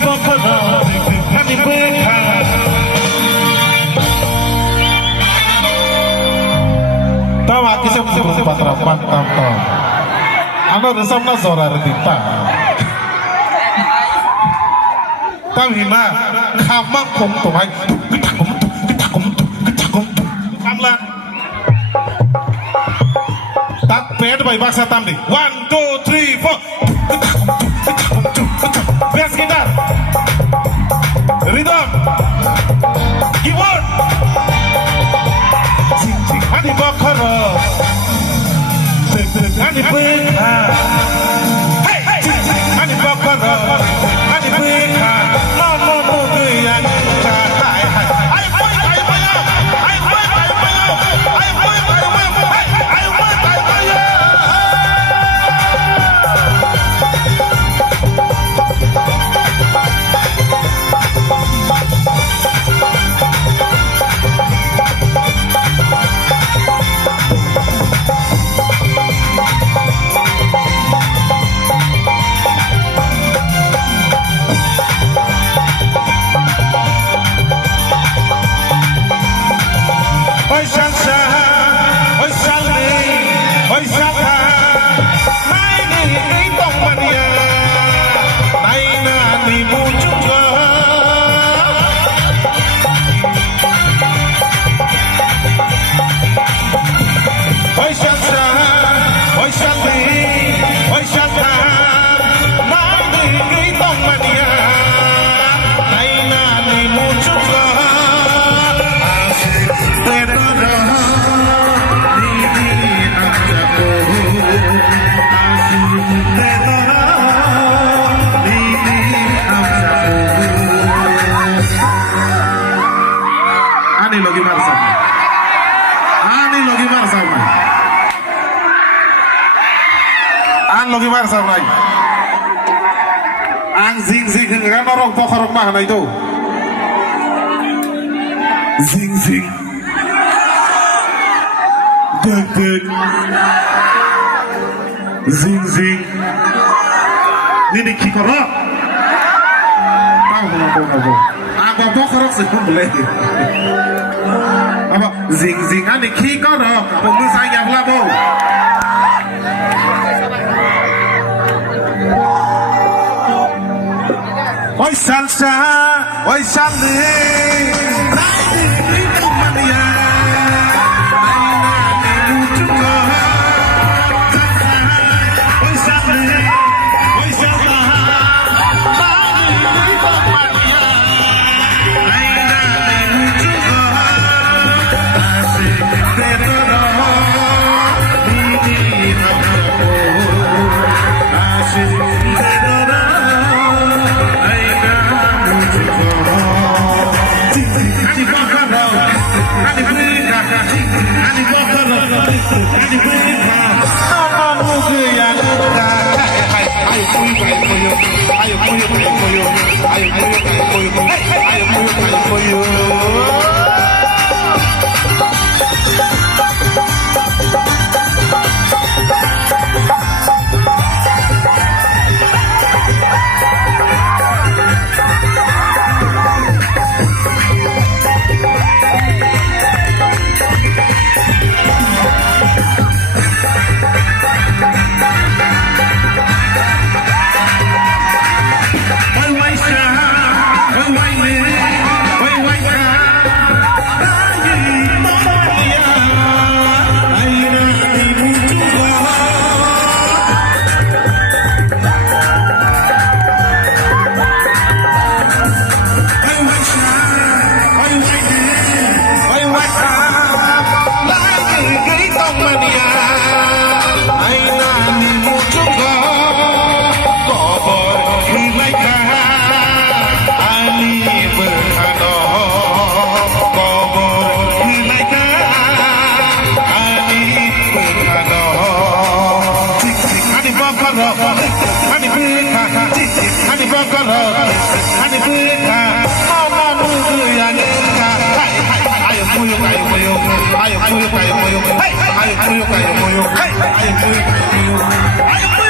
bokoro hani beka tawa kisah patra pantam ano resam na zorar dita tawina kamang kong tuhay kamlan tak bed by bahasa tamdi 1 2 3 4 bass guitar rhythm keyboard hani bokoro hani beka hani bokoro hani beka no yang Logi mar samrai ang zing zing kan orang pokorok mah na itu zing zing deg deg zing zing ini kikorok tahu apa pokorok sih boleh apa zing zing ini kikorok apa musanya belabo oi salsa, oi salli, mania, oi salli, oi salsa, ayo